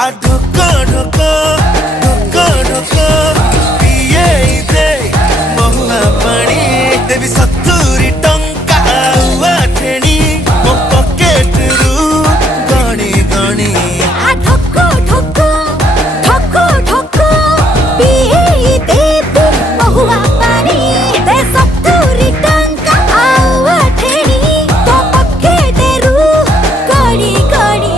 आ ढोको ढोको ढोको ढोको पिए दे महुआ पानी देवी 70 टंका आउआ ठेणी मो पॉकेट रु गणी गणी आ ढोको ढोको ढोको ढोको पिए देबी महुआ पानी दे 70 टंका आउआ ठेणी तो पकेटेरु गणी गणी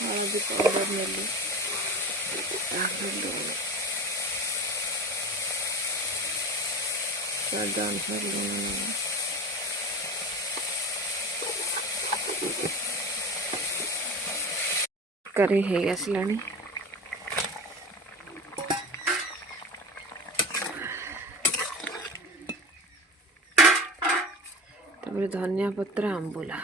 हळदी पाउडर नेली स्वाद अनुसार लूण करी हो आसलानी धनिया पत्र आंबुला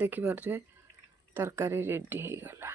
देखिए तरकारी रेडी हो गला।